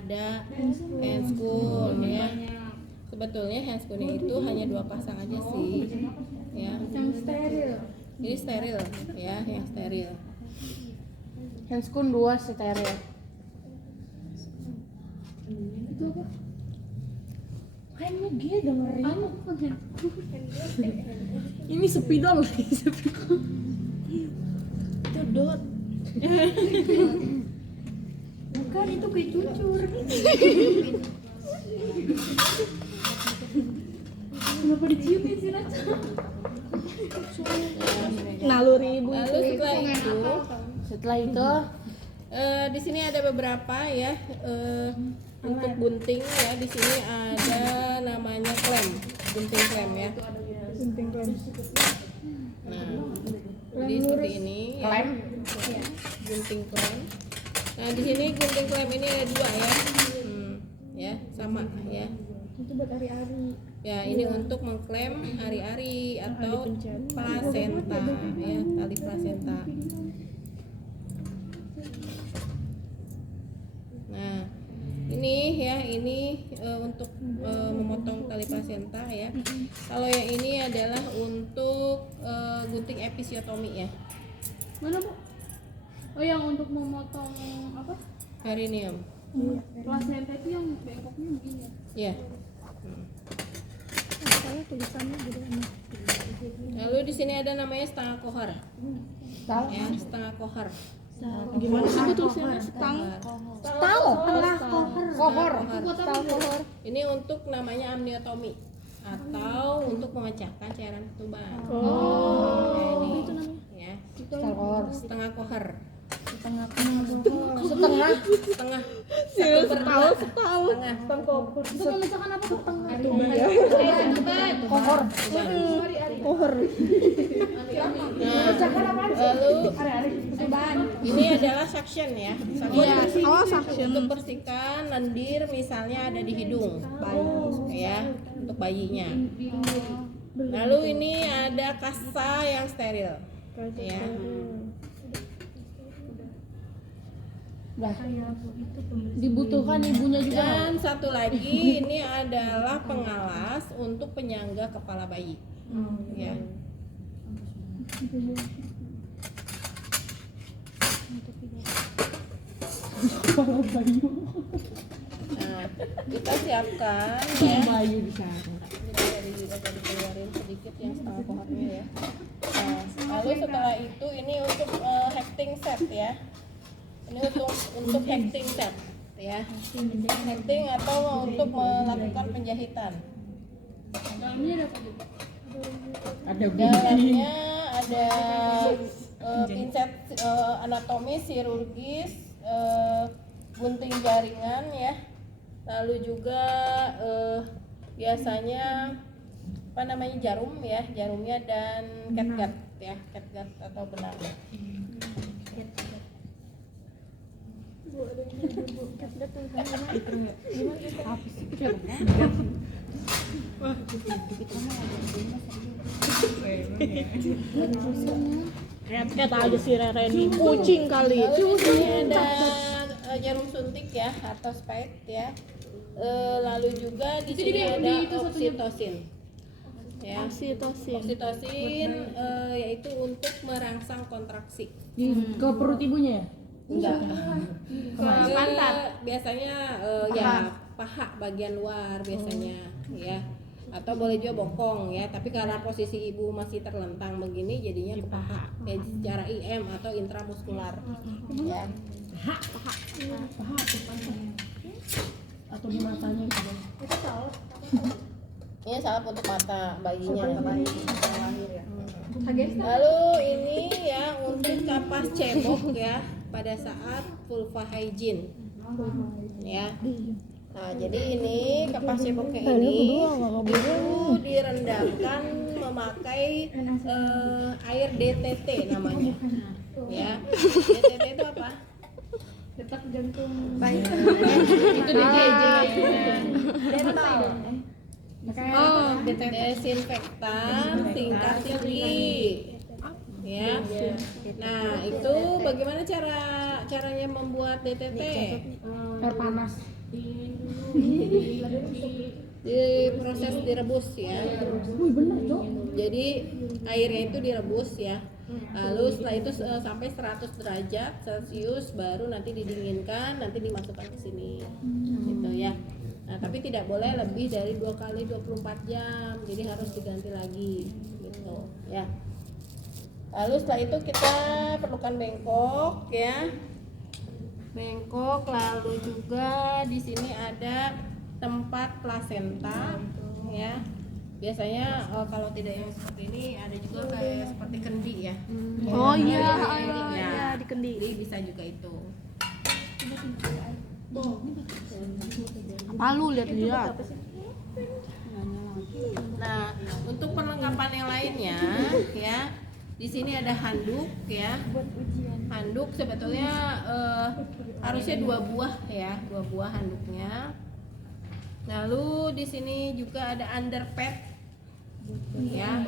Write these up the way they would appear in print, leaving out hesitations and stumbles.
ada handscoon ya. Sebetulnya handscoonnya itu hanya 2 pasang aja sih ya. Yang steril. Ini steril ya, yang steril. Handscoon 2 steril. Itu apa? Kayaknya dia dengerin. Ini spidol. Itu dot. Bukan, itu kayak cucur. Kenapa diciumin sih, Nat? Naluri ibu. Lalu Setelah itu di sini ada beberapa ya untuk gunting ya. Di sini ada namanya klem, gunting klem ya. Gunting klem. Nah, jadi seperti ini ya. klem. Ya, gunting klem. Nah, di sini gunting klem ini ada 2 ya. Ya, sama ya. Itu buat ari-ari. Ya, ini untuk mengklem ari-ari atau plasenta ya, tali plasenta. Nah, ini ya, ini untuk memotong tali plasenta ya. Kalau yang ini adalah untuk gunting episiotomi ya. Mana, Bu? Oh, yang untuk memotong apa? Perineum. Plasenta itu yang bengkoknya begini ya? Ya. Saya tulisannya gitu. Lalu di sini ada namanya setengah kohar. Ya, setengah kohar. Gimana sih tulisannya? Setengah kohor. Ini untuk namanya amniotomi atau untuk memecahkan cairan ketuban. Ya, ini ya. Setengah kohar. Setengah. Setengah. Setengah. Setengah. Itu memisahkan apa tuh? Kohor. Kohor. Lalu ini adalah suction ya. Suction. Untuk bersihkan lendir misalnya ada di hidung ya, untuk bayinya. Lalu ini ada kasa yang steril ya. Nah, dibutuhkan ibunya juga. Dan satu lagi ini adalah pengalas untuk penyangga kepala bayi ya. Nah, kita siapkan ya. Bayu di sana. Jadi keluarin sedikit yang setengah kohornya ya. Nah, lalu setelah itu ini untuk hecting set ya. Ini untuk hecting set ya. Hecting atau untuk melakukan penjahitan. Dalamnya ada apa tuh? Ada Dalamnya ada pinset anatomis, chirurgis, gunting jaringan ya. Lalu juga biasanya apa namanya jarum ya, jarumnya dan catguard ya, catguard atau benang. Cat aja si Rere ini kucing kali. Lalu di sini ada jarum suntik ya atau spike ya. Lalu juga di sini ada oksitosin. Ya. Oksitosin yaitu untuk merangsang kontraksi. Ke perut ibunya ya? Enggak. Kemana? Pantat. Biasanya ya paha bagian luar biasanya ya. Atau boleh juga bokong ya, tapi karena posisi ibu masih terlentang begini jadinya ke paha ya, secara IM atau intramuskular ya. Paha atau di matanya gitu. Itu salep. Ini salep untuk mata bayinya yang lahir ya. Hagesta. Lalu ini ya untuk kapas cebok ya pada saat vulva hygiene ya. Nah, jadi ini kapas ceboknya ini itu direndamkan memakai air DTT namanya. Ya. DTT itu apa? Detak jantung. Itu DJJ. Dental. Oh, Desinfektan tingkat tinggi. Ya. Nah, itu bagaimana caranya membuat DTT? Air panas. Di proses direbus ya. Wih bener Cok. Jadi airnya itu direbus ya. Lalu setelah itu sampai 100 derajat Celcius baru nanti didinginkan, nanti dimasukkan ke sini. Gitu ya. Nah, tapi tidak boleh lebih dari 2 kali 24 jam. Jadi harus diganti lagi gitu ya. Lalu setelah itu kita perlukan bengkok ya. Bengkok, lalu juga di sini ada tempat plasenta ya. Biasanya kalau tidak yang seperti ini ada juga kayak seperti kendi ya. Oh iya, Ya, di kendi. jadi bisa juga itu. Palu lihat-lihat. Nah, untuk perlengkapan yang lainnya ya, di sini ada handuk ya. Handuk sebetulnya harusnya 2 buah ya, 2 buah handuknya. Lalu di sini juga ada underpad ya,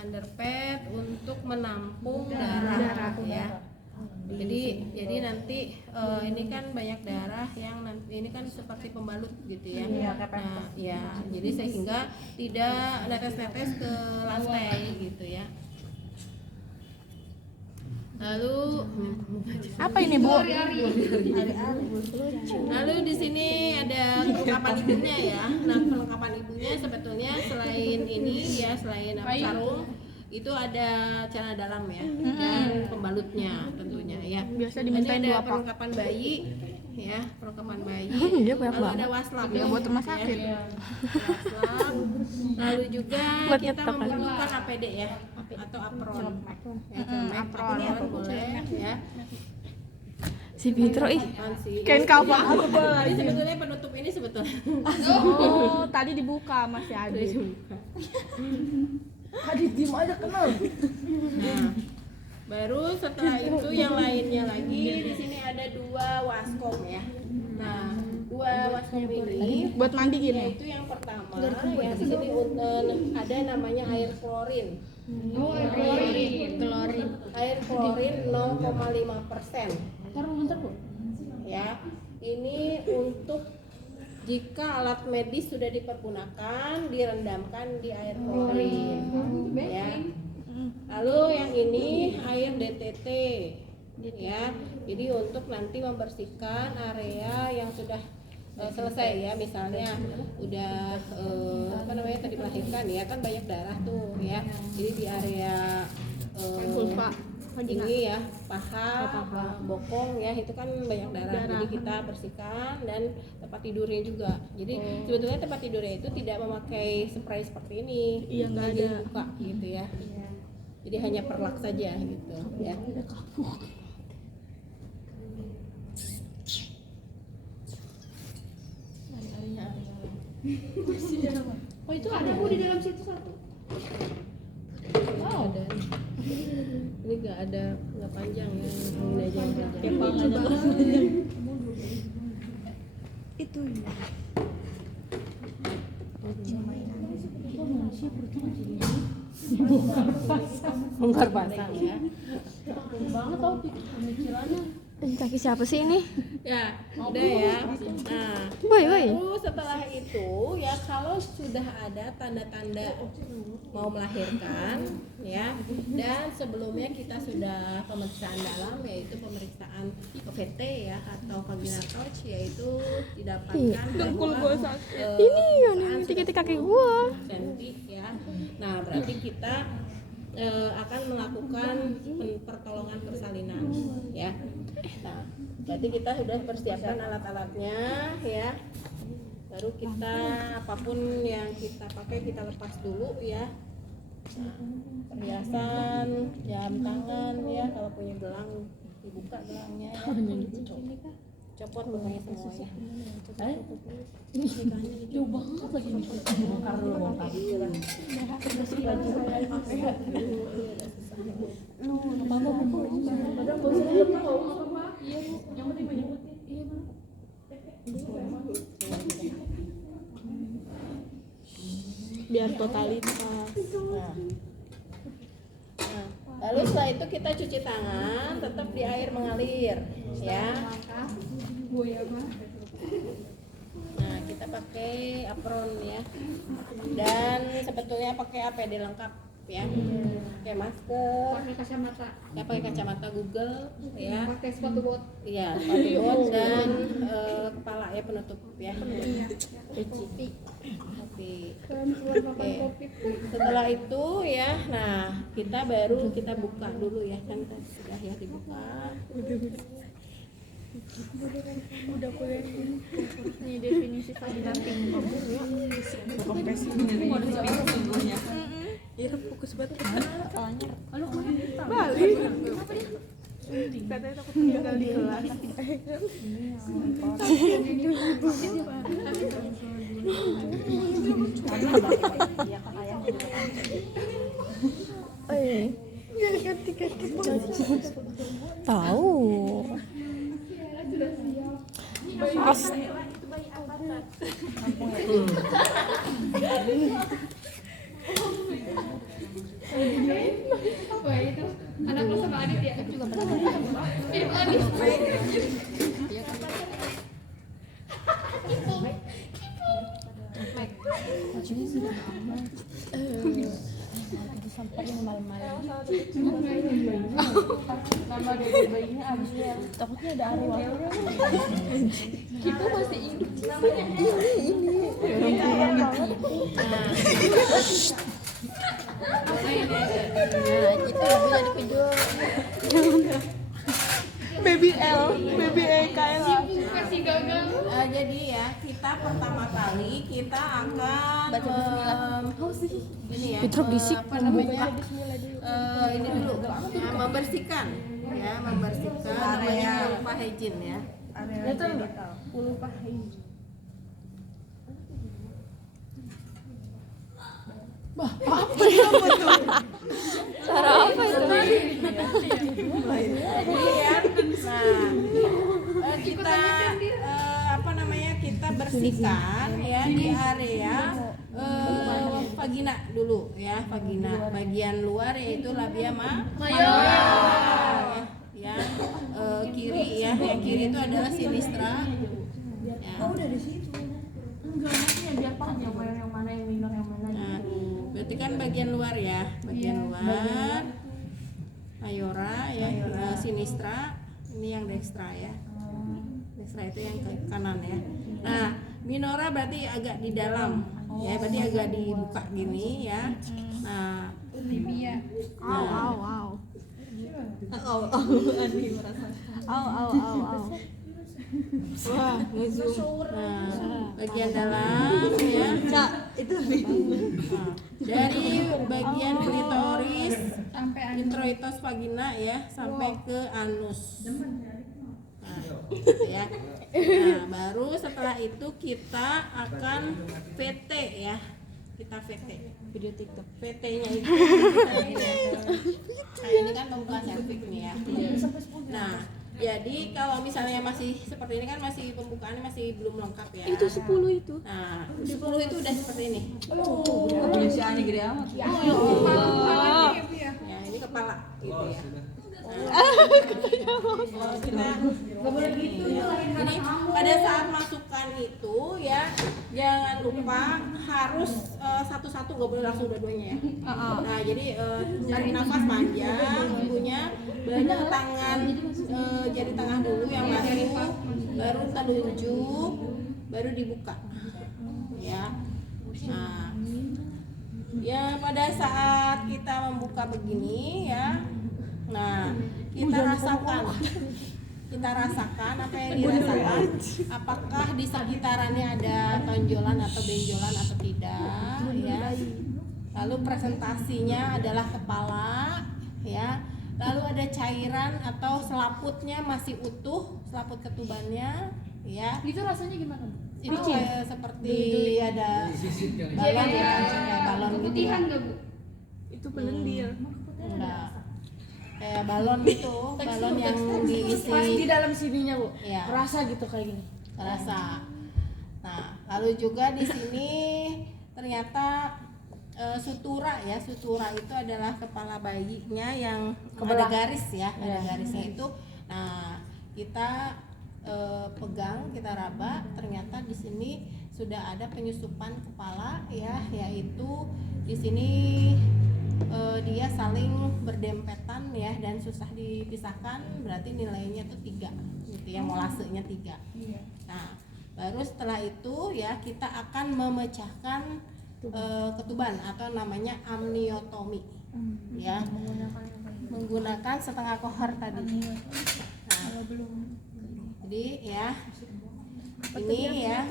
underpad untuk menampung darah ya. Jadi nanti ini kan banyak darah yang nanti ini kan seperti pembalut gitu ya. Nah, ya, jadi sehingga tidak netes-netes ke lantai gitu ya. Lalu Apa ini, Bu? Lalu di sini ada perlengkapan ibunya ya. Nah, perlengkapan ibunya sebetulnya selain ini ya, selain sarung itu ada celana dalam ya dan pembalutnya tentunya ya. Biasa Ini dimintain ada 2 pak. perlengkapan bayi ya, perlengkapan bayi. Iya, banyak Lalu banget. ada waslap Ya, buat rumah sakit. Waslap. Lalu juga Buat kita nyetok kan. membutuhkan APD ya atau apron. Ya, apron boleh ya. Si Fitro ih. Apaan sih? Kain kapan aku Ini sebetulnya penutup ini sebetulnya. Oh, tadi dibuka masih ada. Hadis diem aja kenal. Nah, baru setelah itu yang lainnya lagi di sini ada 2 waskom ya. Nah, 2 waskom ini Buat mandi gini. yaitu yang pertama yang di sini ada namanya air klorin. Air klorin 0,5%. Ya, ini untuk jika alat medis sudah dipergunakan direndamkan di air klorin ya. Lalu yang ini air DTT ya. Jadi untuk nanti membersihkan area yang sudah selesai ya, misalnya udah tadi melahirkan ya, kan banyak darah tuh ya. Jadi di area ini ya, paha, bokong ya, itu kan banyak darah. Jadi kita bersihkan dan tempat tidurnya juga. Jadi sebetulnya tempat tidurnya itu tidak memakai spray seperti ini. Iya, nggak Jadi ada. buka gitu ya. Jadi hanya perlak saja gitu ya. Oh itu ada Bu di dalam situ satu. Wow. Ini nggak panjang ya, ini aja yang panjang. Itu ya. Bongkar pasang ya. Banget tau pemikirannya. Kaki siapa sih ini? Ya, udah ya. Nah, Woi, woi. lalu setelah itu ya, kalau sudah ada tanda-tanda mau melahirkan ya, dan sebelumnya kita sudah pemeriksaan dalam, yaitu pemeriksaan OVT ya atau vaginal touch, yaitu didapatkan Dengkul bahwa, gua sakit. eh, Ini yang pemeriksaan titik sudah kaki 10 gua. senti ya. Nah, berarti kita akan melakukan pertolongan persalinan ya. Nah, berarti kita sudah persiapkan alat-alatnya ya. Baru kita apapun yang kita pakai kita lepas dulu ya. Perhiasan, jam tangan ya, kalau punya gelang dibuka gelangnya ya. Copot pokoknya semuanya. Jauh banget lagi nih. Bongkar dulu bongkar. Biar totalitas. Nah, lalu setelah itu kita cuci tangan tetap di air mengalir ya. pakai apron ya. Dan sebetulnya pakai APD lengkap ya. Pakai masker, Pakai kacamata, ya pakai kacamata Google ya. pakai sepatu bot. Iya, sepatu bot dan kepala ya penutup ya. Iya. Kopi. Kan keluar papan Oke. kopi. Setelah itu ya, nah kita baru kita buka dulu ya kan sudah ya dibuka. Udah kuliah ini definisi vagina pingpong ya. Iya fokus banget. Lalu kemana? Balik. Katanya takut meninggal di kelas. Tahu. Apa itu? Anak kelas sama Adit ya? Juga pernah. Ini Adit. Takutnya ada arwah. Kita masih hidup. Baby L, baby Ekaela. Versi gagal. Jadi ya kita pertama kali kita akan ini ya apa namanya ini dulu ya, membersihkan namanya lupa hygiene ya. Lupa hygiene. Cara apa itu? Jadi ya, nah kita apa namanya kita bersihkan ya di area vagina dulu ya, vagina bagian luar yaitu labia majora ya, kiri ya, yang kiri itu adalah sinistra ya. Nah, berarti kan bagian luar ya, bagian luar mayora ya, sinistra ini yang dextra ya. Dextra itu yang ke kanan ya. Nah, minora berarti agak di dalam ya, berarti agak dibuka gini ya. Nah, Libya. Au. Wah, ngezoom. nah, bagian dalam ya. Nah, dari bagian klitoris Sampai Adit. introitus vagina ya sampai ke anus. Nah, gitu ya. Nah, baru setelah itu kita akan VT ya. Kita VT. Video TikTok. VT-nya itu kita ini ya. Nah, ini kan pembukaan cervix nih ya. Nah, jadi kalau misalnya masih seperti ini kan masih pembukaannya masih belum lengkap ya. Itu 10 itu. Nah, 10 itu udah seperti ini. Penyusiannya gede amat. Ya, ini kepala gitu ya. Jadi pada saat masukkan itu ya jangan lupa harus satu-satu, nggak boleh langsung dua-duanya ya. Nah jadi tarik nafas panjang ibunya, baru tangan jari tengah dulu yang masuk, baru telunjuk, baru dibuka ya. Nah ya pada saat kita membuka begini ya, nah kita rasakan apa yang dirasakan, apakah di sekitarannya ada tonjolan atau benjolan atau tidak ya. Lalu presentasinya adalah kepala ya, lalu ada cairan atau selaputnya masih utuh, selaput ketubannya ya. Itu rasanya gimana? Itu kayak seperti ada balon ya, kayak balon gitu ya. Keputihan nggak Bu? Itu belendir. Enggak. Kayak balon gitu, balon yang diisi Pas di dalam sininya, Bu. ya, Rasa gitu kayak gini. terasa. Nah, lalu juga di sini ternyata sutura ya, sutura itu adalah kepala bayinya yang ada garis ya, ada garisnya itu. Nah, kita pegang, kita raba, ternyata di sini sudah ada penyusupan kepala ya, yaitu di sini dia saling berdempetan ya dan susah dipisahkan, berarti nilainya tuh 3 gitu ya, molasenya 3. Nah, baru setelah itu ya kita akan memecahkan ketuban atau namanya amniotomi ya, menggunakan setengah kohor tadi. Nah, jadi ya ini ya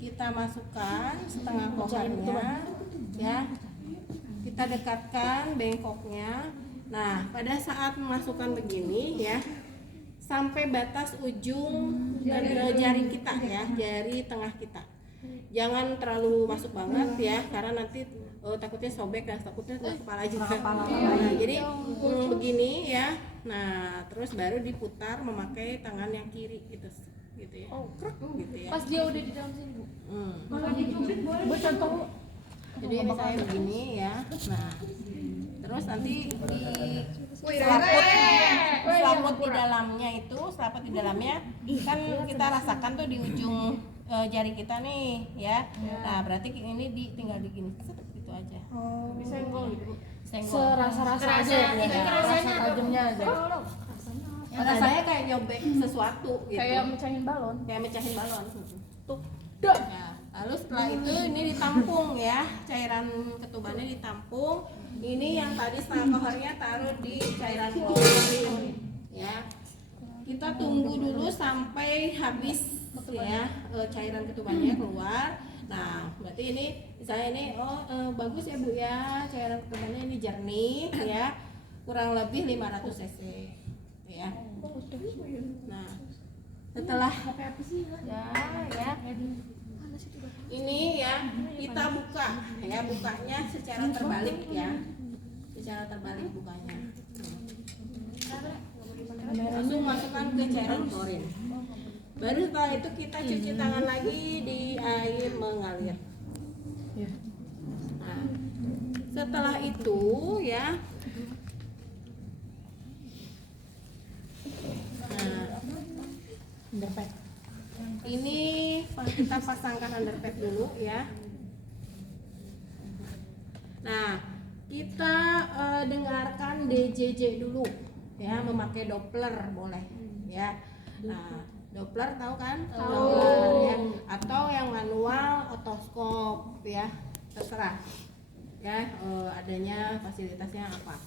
kita masukkan setengah kohornya ya, kita dekatkan bengkoknya. Nah, pada saat memasukkan begini ya, sampai batas ujung jari kita ya, jari tengah kita. Jangan terlalu masuk banget ya, karena nanti takutnya sobek dan takutnya ke kepala juga. Nah, jadi begini ya. Nah, terus baru diputar memakai tangan yang kiri gitu ya. Gitu ya. Pas dia udah di dalam sini, Bu. Jadi misalnya begini ya. Nah, terus nanti selaput di dalamnya itu, selaput di dalamnya kan kita rasakan tuh di ujung jari kita nih ya. Nah, berarti ini tinggal digini gitu aja. Senggol gitu. Senggol. Serasa-rasa aja ya. Rasa tajamnya aja. Rasanya kayak nyobek sesuatu gitu. Kayak mecahin balon. Kayak mecahin balon. Tuh. Ya, lalu setelah itu ini ditampung ya, cairan ketubannya ditampung. Ini yang tadi setengah kohornya taruh di cairan klorin ya. Kita tunggu dulu sampai habis ya cairan ketubannya keluar. Nah, berarti ini misalnya ini bagus ya Bu ya, cairan ketubannya ini jernih ya, kurang lebih 500 cc ya. Nah, setelah ya ini ya kita buka ya, bukanya secara terbalik ya, secara terbalik bukanya. Langsung masukkan ke cairan klorin. Baru setelah itu kita cuci tangan lagi di air mengalir. Nah, setelah itu ya, underpad. Ini kita pasangkan underpad dulu ya. Nah, kita dengarkan DJJ dulu ya, memakai Doppler boleh ya. Nah, Doppler tahu kan? Doppler ya, atau yang manual otoskop ya, terserah ya adanya fasilitasnya apa.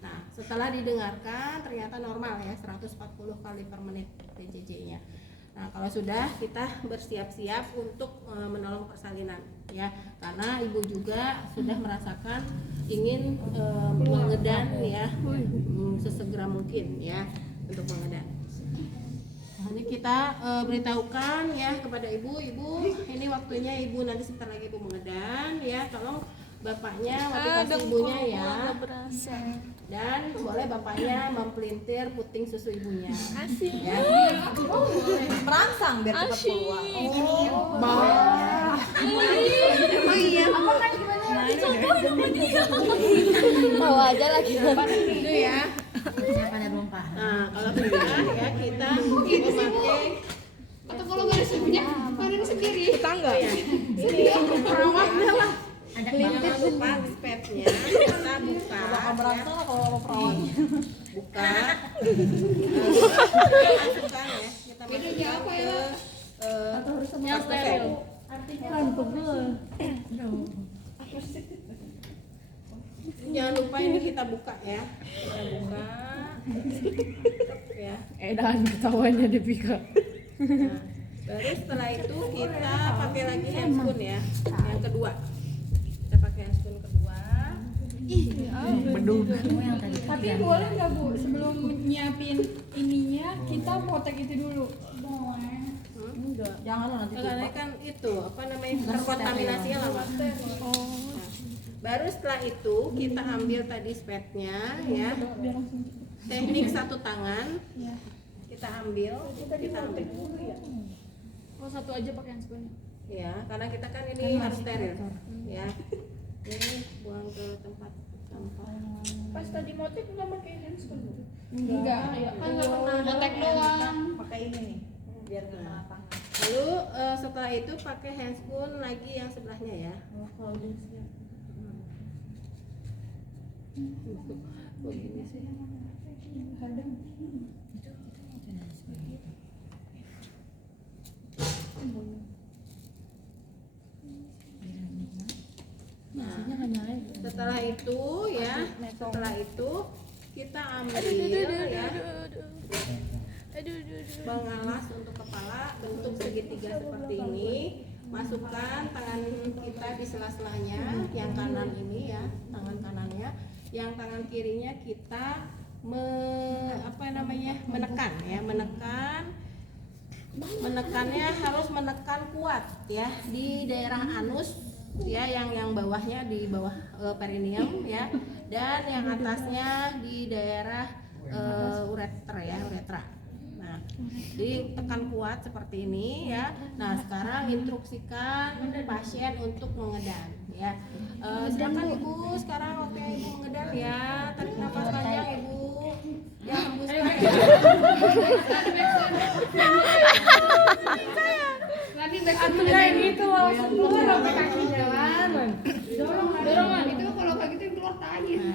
Nah, setelah didengarkan ternyata normal ya, 140 kali per menit DJJ-nya. Nah, kalau sudah, kita bersiap-siap untuk menolong persalinan ya, karena ibu juga sudah merasakan ingin mengedan ya, sesegera mungkin ya untuk mengedan. Nah, ini kita beritahukan ya kepada ibu, ini waktunya ibu nanti sebentar lagi ibu mengedan ya, tolong bapaknya motivasi ibunya ya. Dan boleh bapaknya mempelintir puting susu ibunya. Asik. Ya. Merangsang biar cepat keluar. Iya. Bawa aja lagi. Itu ya. Siapa ada belum paham? Nah, kalau sudah ya kita memakai Atau kalau nggak ada semuanya, badan sendiri. Tetangga. ini perawatnya lah. Jangan lupa spatnya kita buka. Merangsang kalau perawat. Buka. Masukkan ya. Kita masukkan ke yang steril. Jangan lupa ini kita buka ya. Kita buka. Ya. Edan ketawanya di Pika. Nah, baru setelah itu kita pakai lagi handscoon ya, yang kedua. Kita pakai handscoon kedua. Tapi boleh nggak Bu, sebelum nyiapin ininya kita potek itu dulu? Enggak. Jangan lo nanti Karena kan itu apa namanya terkontaminasinya lama. Nah, baru setelah itu kita ambil tadi spatnya ya. Teknik satu tangan. Kita ambil dulu ya. Oh, satu aja pakai handscoon. Ya, karena kita kan ini harus steril. Ya. Ini buang ke tempat sampah. Pas tadi motif nggak pakai handscoon. Enggak, kan nggak pernah potek doang. pakai ini nih. biar nggak kena tangan. Lalu setelah itu pakai handscoon lagi yang sebelahnya ya. Begini sih. Nah, setelah itu ya, setelah itu kita ambil ya pengalas untuk kepala bentuk segitiga seperti ini. Masukkan tangan kita di sela-selanya, yang kanan ini ya, tangan kanannya, yang tangan kirinya kita menekan ya, menekannya harus menekan kuat ya di daerah anus ya, yang bawahnya di bawah perineum ya, dan yang atasnya di daerah uretra. Nah, jadi tekan kuat seperti ini ya. Nah, sekarang instruksikan pasien untuk mengedam ya. Silakan Ibu, sekarang waktunya Ibu mengedam ya. Tarik nafas panjang Ibu. Ya, hembuskan ya. Lagi back kayak gitu langsung keluar sampai kaki jalan. Dorongan itu kalau kayak gitu yang keluar tanya.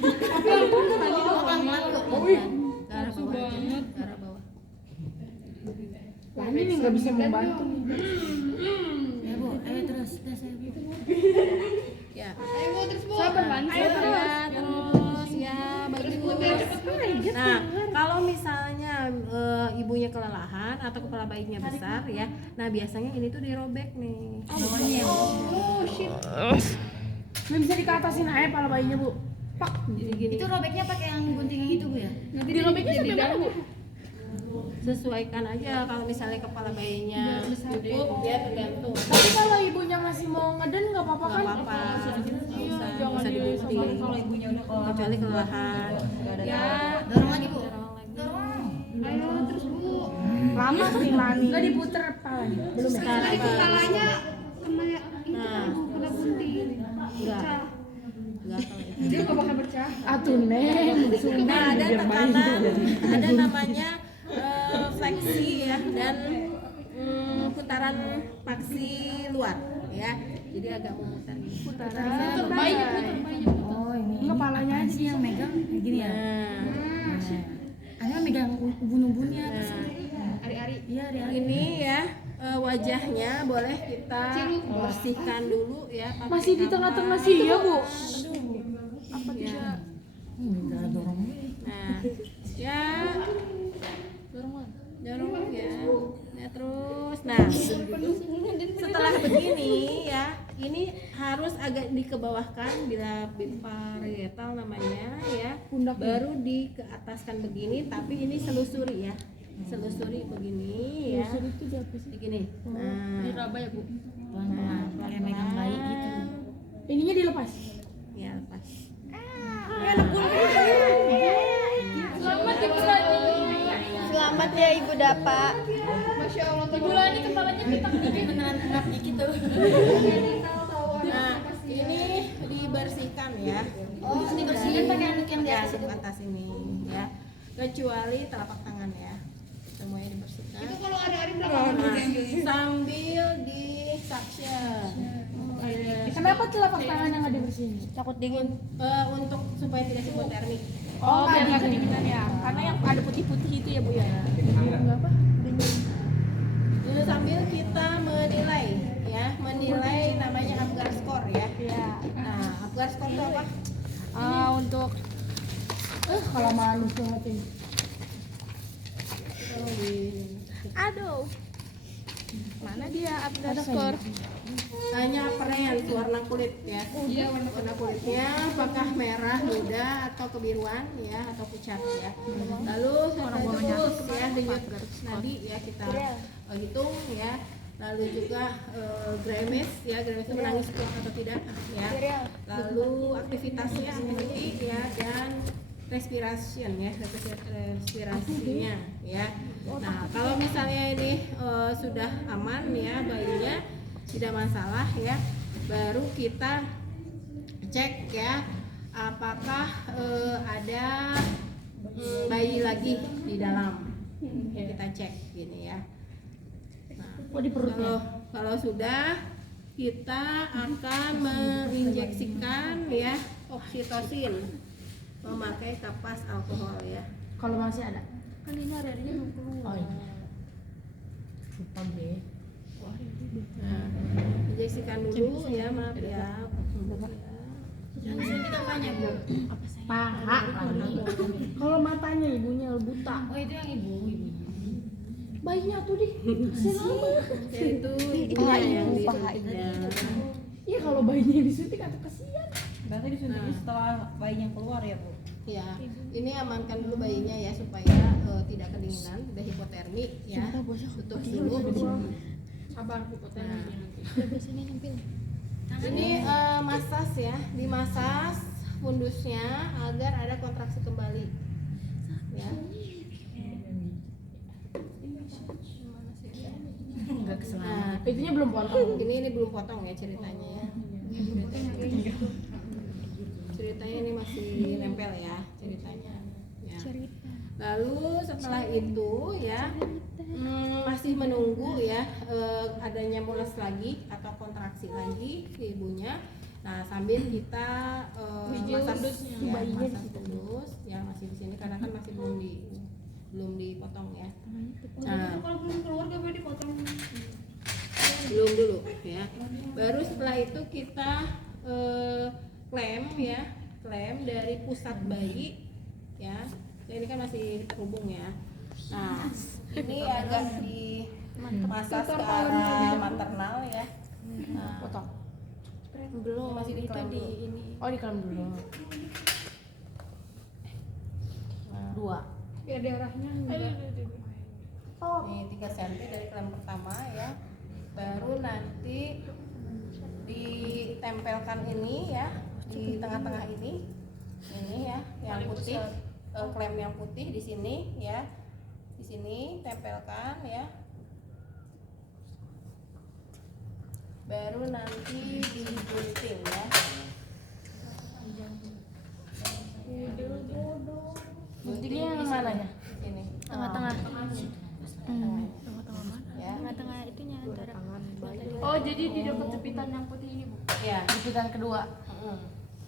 Ke arah bawah aja, ke arah bawah. Lah ini nggak bisa membantu. Ya Bu, ayo terus Bu. Ya. Ayo Bu, terus Bu. Sabar, Ban. Ya, terus ya bagus. Nah, kalau misalnya ibunya kelelahan atau kepala bayinya besar ya, nah biasanya ini tuh dirobek nih. Bawahnya ya Bu. Oh shit. Nggak bisa dikatasin aja pala bayinya Bu. Pak. Jadi gini, Itu robeknya pakai yang gunting yang itu Bu ya? Nanti Dirobeknya sampai mana Bu? sesuaikan aja. Kalau misalnya kepala bayinya cukup ya tergantung. Tapi kalau ibunya masih mau ngeden nggak apa-apa Nggak kan? apa-apa, Iya, nggak jangan usah digunting. disobarin Kalau ibunya udah keluar. Kecuali kelelahan. Ya, Dorong lagi Bu. dorong lagi. Dorong. Ayo terus Bu. Lama sih Lani. Nggak diputer palanya. Belum ya? Tadi kepalanya kena Nah. kena gunting. Enggak. Enggak kalau itu. Dia nggak bakal pecah. Atuh Neng, Nah, ada tekanan, ada namanya fleksi ya, dan putaran paksi luar ya. Jadi agak memutar gitu. Putaran. Bayinya Oh ini. Nggak, palanya Apaan aja sih yang megang kayak gini ya? Nah, Ada megang ubun-ubunnya terus. Ari-ari. Iya, dia. ini ya wajahnya boleh kita bersihkan dulu ya. pakai Masih di kapas. tengah-tengah sih ya Bu. Apa tidak? Enggak dorong. Nah, ya dorong ya. Ya terus. Nah, setelah begini ya, ini harus agak dikebawahkan bila parietal namanya ya. Pundak. Baru di ke ataskan begini, tapi ini selusuri ya. Selusuri begini ya. Suruh itu berapa sih? Begini. Nah, Diraba ya Bu. Pelan-pelan kayak megang bayi gitu. Ininya dilepas. ya lepas. Selamat Ibu Lani. Selamat ya Ibu Dapa. Masya Allah. Ibu Lani kepalanya pitak dikit. Beneran enak dikit tuh. Nah, ini dibersihkan ya. Oh, dibersihin pakai handuk yang di Ya, atas itu. atas ini ya. Kecuali telapak tangan ya. Semuanya dibersihkan. Itu kalau ada Ari belakang Nah, diambil. sambil di suction. Kenapa telapak tangannya nggak dibersihin? Takut dingin. Untuk supaya tidak hipotermik. Oh, biar nggak kedinginan ya. Karena yang ada putih-putih itu ya Bu ya. Nggak apa? Jadi sambil kita menilai ya, menilai namanya Apgar score ya. Iya. Nah, Apgar score itu apa? Untuk kalau malu banget ini. Aduh. Mana dia update skor? Hanya preferensi warna kulit ya. Iya, warna Warna kulitnya apakah merah, muda, atau kebiruan ya, atau pucat ya. Lalu terus ya denyut nadi ya kita hitung ya. Lalu juga Grimace ya, Grimace itu menangis kuat atau tidak ya. Lalu aktivitasnya aktiviti ya, dan respiration ya, respirasinya ya. Nah, kalau misalnya ini sudah aman ya bayinya, tidak masalah ya, baru kita cek ya apakah ada bayi lagi di dalam ya, kita cek gini ya. Oh di perutnya. Kalau sudah, kita akan menginjeksikan ya oksitosin memakai kapas alkohol ya. Kalau masih ada. Kan ini hari-harinya belum keluar. Oh iya. Lupa deh. Nah, injeksikan dulu ya, maaf ya. Paha. Kalau matanya ibunya buta. Oh itu yang ibu. Bayinya tuh di. Yaitu ibunya yang disuntiknya. Iya kalau bayinya disuntik atau kasihan. Berarti disuntiknya setelah bayinya keluar ya Bu? Ya, ini amankan dulu bayinya ya supaya tidak kedinginan, tidak hipotermi ya. Tutup dulu. Sabar hipotermi Udah biasanya nyempil. Ini masas ya, dimasas fundusnya agar ada kontraksi kembali. Ya. Enggak kesengaja. Nah, Itunya belum potong. ini belum potong ya ceritanya ya. Ceritanya ini masih nempel ya ceritanya. Ya. Lalu setelah itu ya masih menunggu ya adanya mules lagi atau kontraksi lagi di ibunya. Nah sambil kita masak ya, masak fundus ya masih di sini karena kan masih belum dipotong ya. Nah kalau belum keluar gak boleh dipotong. belum dulu ya. Baru setelah itu kita klem dari pusat bayi ya. Ini kan masih terhubung ya. Nah ini agak dimasas ke arah maternal ya. Nah, Potong. Belum. masih diklem di dulu. ini. Oh diklem dulu. Nah, 2. Biar darahnya enggak. ini 3 cm dari klem pertama ya. Baru nanti ditempelkan ini ya di tengah-tengah ini ya yang putih klem yang putih di sini ya, di sini tempelkan ya. Baru nanti digunting ya. Guntingnya yang mananya? Di sini. Tengah-tengah. Tengah. Tengah-tengah mana? Ya. Tengah-tengah itunya antara tadi. Oh jadi di dekat jepitan yang putih ini Bu. Ya. Jepitan kedua.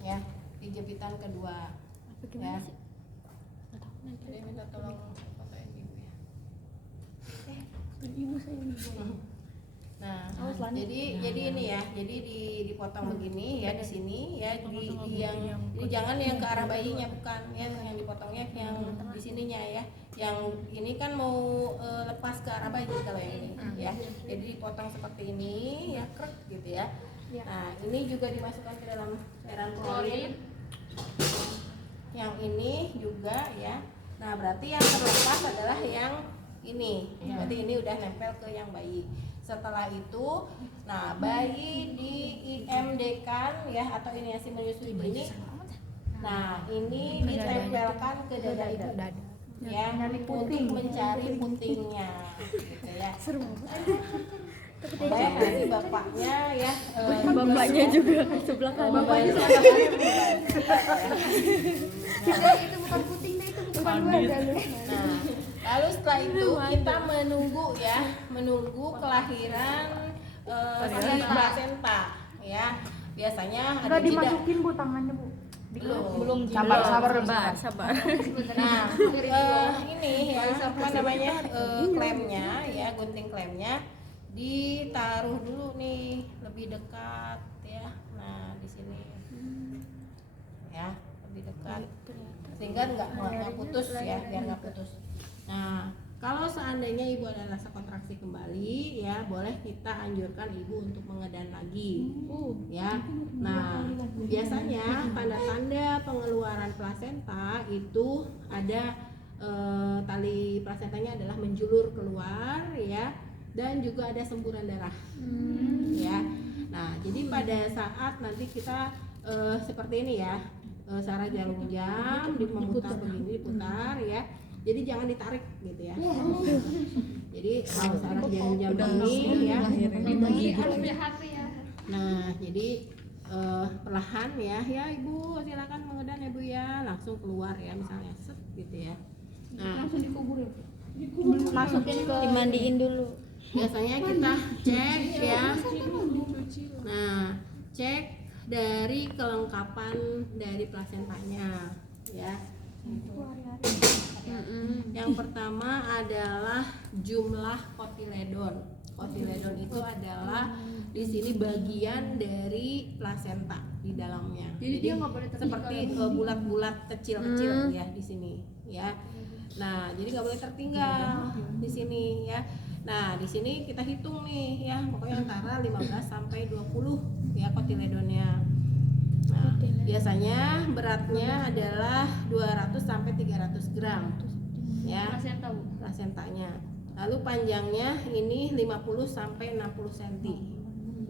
Ya, di jepitan kedua. Apa gimana Ya. sih? Nggak tahu nanti. Jadi minta tolong fotoin ibu ya. Ibu saya ini. Nah, jadi ini ya, jadi dipotong begini ya di sini ya jadi jangan yang ke arah bayinya bukan ya, yang dipotongnya yang di sininya ya. Yang ini kan mau lepas ke arah bayi kalau yang ini ya. Jadi dipotong seperti ini ya, krek gitu ya. Nah, ini juga dimasukkan ke dalam cairan klorin. Yang ini juga ya. Nah, berarti yang terlepas adalah yang ini. Berarti ini udah nempel ke yang bayi. Setelah itu, nah bayi di IMD-kan ya atau iniasi menyusui ini. Nah, ini ditempelkan ke dada ibu. Ya, untuk mencari putingnya gitu ya. Seru. Baik, nanti bapaknya ya Bapaknya juga sebelah kanan. bapaknya Itu bukan puting deh, itu bukan gua ada lu. Nah, lalu setelah itu kita menunggu kelahiran si plasenta ya. Biasanya ada jeda. Bu tangannya Bu. Belum. Sabar. Nah, ini ya apa namanya klemnya ya, gunting klemnya ditaruh dulu nih lebih dekat ya. Nah, di sini ya lebih dekat sehingga nggak putus ya, biar nggak putus. Nah, kalau seandainya ibu ada rasa kontraksi kembali ya boleh kita anjurkan ibu untuk mengedan lagi ya. Nah, biasanya tanda-tanda pengeluaran plasenta itu ada tali plasentanya adalah menjulur keluar ya, dan juga ada semburan darah ya. Nah, jadi pada saat nanti kita seperti ini ya, searah jarum jam memutar begini, diputar ya. Jadi jangan ditarik gitu ya. Jadi kalau searah jarum jam ini ya. Harus hati ya. Nah, jadi perlahan ya ibu silakan mengedan ya bu ya, langsung keluar ya misalnya set gitu ya. Nah, Langsung dikubur ya. Masukin ke dimandiin dulu. biasanya kita cek ya. Nah, cek dari kelengkapan dari plasentanya ya. Yang pertama adalah jumlah kotiledon. Kotiledon itu adalah di sini bagian dari plasenta di dalamnya. Jadi dia nggak boleh tertinggal. Seperti bulat-bulat kecil-kecil ya di sini ya. Nah, jadi nggak boleh tertinggal di sini ya. Nah, di sini kita hitung nih ya, pokoknya antara 15 sampai 20 ya kotiledonnya. Nah, biasanya beratnya adalah 200 sampai 300 gram ya plasentanya. Lalu panjangnya ini 50 sampai 60 cm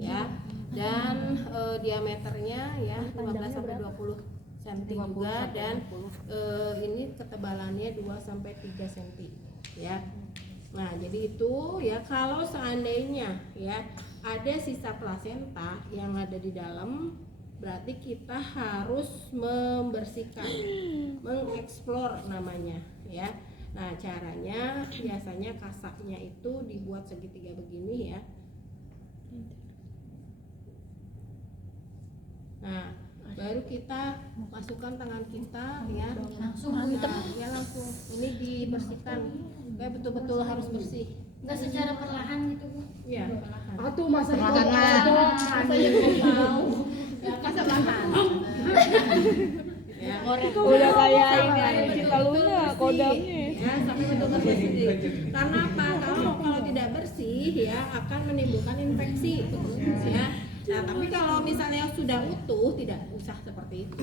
ya. Dan diameternya ya 15 sampai 20 cm juga, dan ini ketebalannya 2 sampai 3 cm ya. Nah, jadi itu ya, kalau seandainya ya ada sisa plasenta yang ada di dalam, berarti kita harus membersihkan, mengeksplor namanya ya. Nah, caranya biasanya kasaknya itu dibuat segitiga begini ya. Nah, baru kita masukkan tangan kita ya, langsung ya langsung ini dibersihkan, kayak betul-betul harus bersih. Enggak secara perlahan gitu, Bu. Iya, perlahan. Atuh masa Saya mau ya kasar-kasar. Ya, Udah kayak ini Cinta Luna kodamnya. ya sampai betul-betul bersih. Karena apa? Kalau tidak bersih ya akan menimbulkan infeksi ya. Nah, tapi kalau misalnya sudah utuh tidak usah seperti itu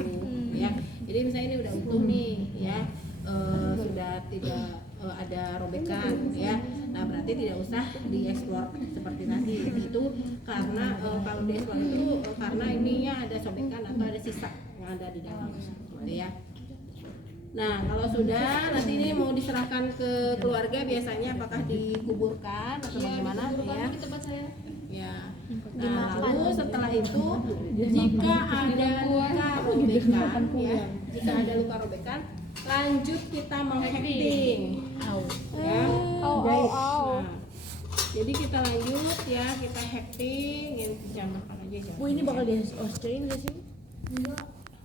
ya. Jadi misalnya ini udah utuh nih ya, sudah tidak ada robekan ya. Nah, berarti tidak usah dieksplor seperti tadi. Itu karena kalau dieksplor itu karena ininya ada sobekan atau ada sisa yang ada di dalam gitu ya. Nah, kalau sudah nanti ini mau diserahkan ke keluarga, biasanya apakah dikuburkan atau bagaimana ya? Di tempat saya. Ya. Nah, lalu setelah itu jika ada luka robekan ya, jika ada luka robekan, lanjut kita menghekting. Ya. Nah, jadi kita lanjut ya, kita hekting, ini dijamahkan aja jangan. Bu, ini bakal di-ostrain gak sih?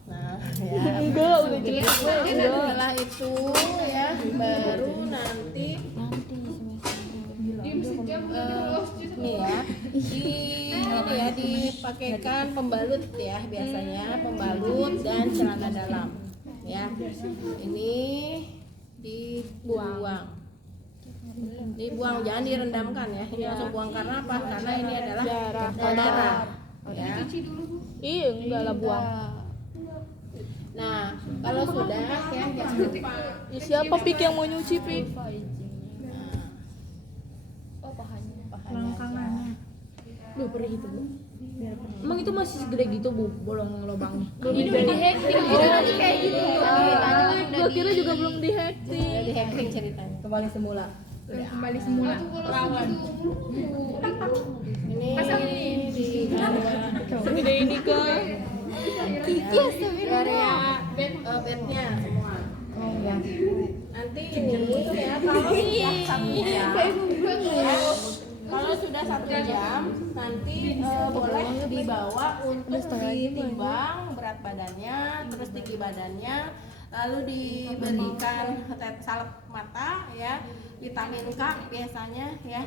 Nah, ya. Enggak, udah Jadi jelas. setelah itu ya baru nanti Diam sejam nih ya ini ya dipakaikan pembalut ya, biasanya pembalut dan celana dalam ya. Ini dibuang, jangan direndamkan ya, ini langsung buang. Karena apa? Karena ini adalah darah ya. Iya, enggak lah buang. Nah, kalau sudah ya jangan lupa. Ya, siapa Pik yang mau nyuci Pik? Pahanya. Duh, perih itu Bu. Emang itu masih segede gitu Bu, bolong lubangnya? Ini udah di-hacking. Itu nanti kayak gitu. Gua kira juga belum di-hacking. Jadi hacking ceritanya. Kembali semula. Kembali semula. Ini di Segede ini kan. area bednya semua. Ya. Nanti ini ya kalau sudah 1 jam nanti boleh dibawa untuk ditimbang berat badannya, terus tinggi badannya, lalu diberikan salep mata ya, vitamin K biasanya ya,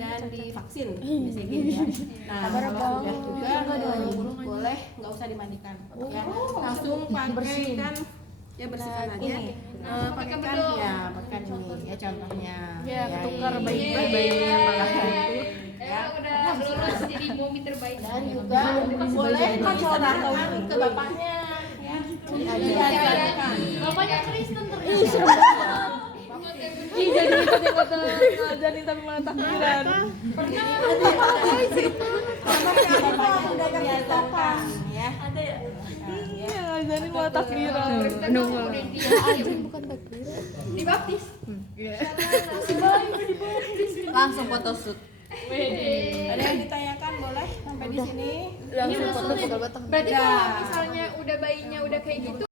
dan divaksin BCG ya. Nah, kalau sudah juga boleh nggak usah dimandikan ya, langsung pakaikan ya, bersihkan aja. Pakaikan ya, pakaikan ini ya contohnya. Ya, tukar ini. bayi-bayinya malah itu. Ya udah lulus jadi momi terbaik. Dan juga boleh diserahkan ke bapaknya ya. Diajarkan. Bapaknya Kristen Ih, serem banget. Ih, jadi ikut yang kata ngajarin tapi malah takbiran. Diajarkan ya. Ada ya? Iya, ngajarin malah takbiran. Bukan takbiran. Dibaptis. Langsung photoshoot. Ada yang ditanyakan boleh sampai di sini. Langsung foto pegal batang. Berarti kalau misalnya udah bayinya udah kayak gitu,